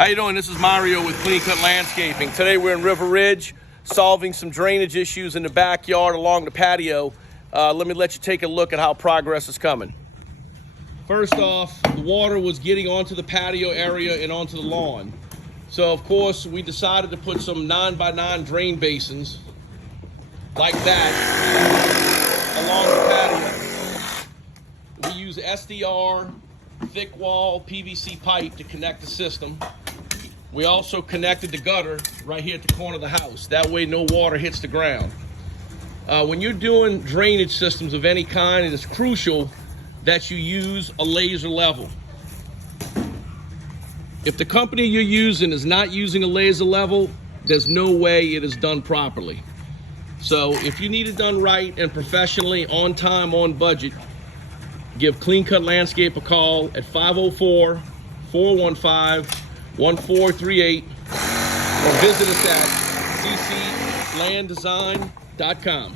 How you doing? This is Mario with Clean Cut Landscaping. Today we're in River Ridge, solving some drainage issues in the backyard along the patio. Let me let you take a look at how progress is coming. First off, the water was getting onto the patio area and onto the lawn. So of course we decided to put some 9x9 drain basins like that along the patio. We use SDR thick wall PVC pipe to connect the system. We also connected the gutter right here at the corner of the house. That way no water hits the ground. When you're doing drainage systems of any kind, it is crucial that you use a laser level. If the company you're using is not using a laser level, there's no way it is done properly. So if you need it done right and professionally, on time, on budget, give Clean Cut Landscape a call at 504-415-1438 or visit us at cclanddesign.com.